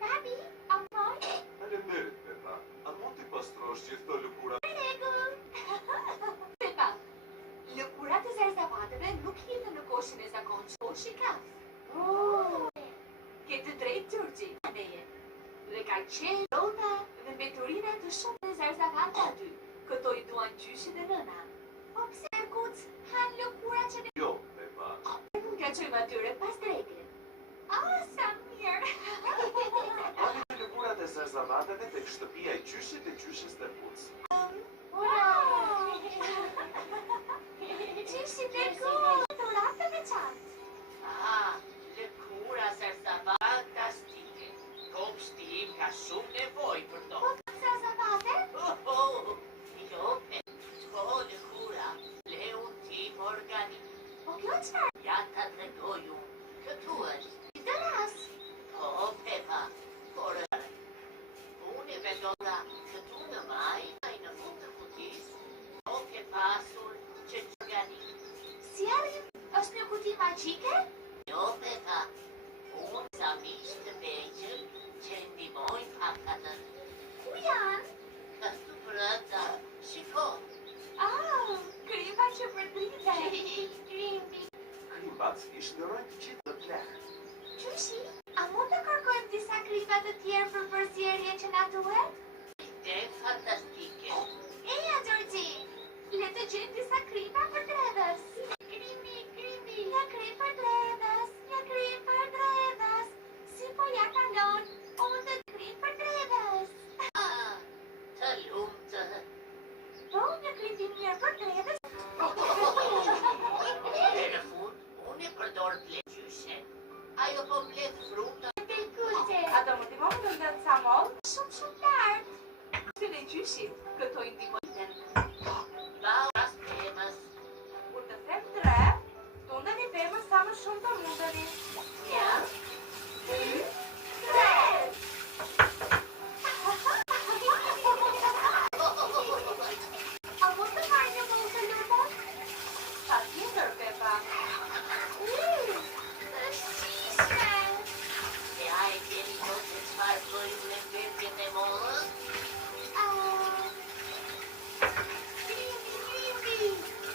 Babi, a moj? Faleminderit, Pepa. A mund t'i pastrosh gjithë këto lëkura? Pepa, lëkurat e zerzavateve nuk hidhen në koshin e zakonshëm. Koshi kaf. Ke të drejtë Gjorgji, neje. Dhe ka qenë rota dhe mbeturina të shumë të zerzavate aty. Këto i duan gjyshi dhe nëna. Po pse Erkuc han lëkura që ne... Jo, Pepa. Nuk ka qojmë atyre pas dreke. Sa mirë! Ani të lëkurat e zerzavateve tek shtëpia e gjyshit e gjyshes të Erkuc. Wow! Gjyshi të Erkuc! Dhuratë me qatë. Lëkura zerzavate fantastike. Kopshti im ka shumë nevojë për to. Po zerzavate? Jo, këto lëkura, leun tim organik. Po kjo çfarë? Ja ta tregoj unë. Këtu është. Të ras. Po, Pepa, por unë e vendova këtu në maj, në fund të kutis, ke pasur që organik. Si arrim? Është një kuti magjike? Jo, Pepa, unë sa miq të vegjël që ndihmojnë pakatën. Ku janë? Këtu brenda, shiko. Kripa që përdrite. Krimi. Kripat i shndërrojnë të gjithë të plehë. Gjyshi, a mund të kërkojmë disa kripa të tjerë për përzierje që na duhet? Ide fantastike. Eja, Gjorgji, le të gjejmë disa kripa për dredhës. Krimi. Një krim për dredhës. Si po ja kalon, unë të krim për dredhës. Të lumtë. Po, një krim të mirë për dredhës. Në fund, unë e përdor gjyshe. Ajo po mbledh fruta. Ato më ndihmon të ndër ca moll? Shumë lartë. Të në gjyshit, këto i ndihmojnë. Bau ras pemës. Kur të them 3, tundeni pemës sa më shumë të mundeni. 1, 2, 3.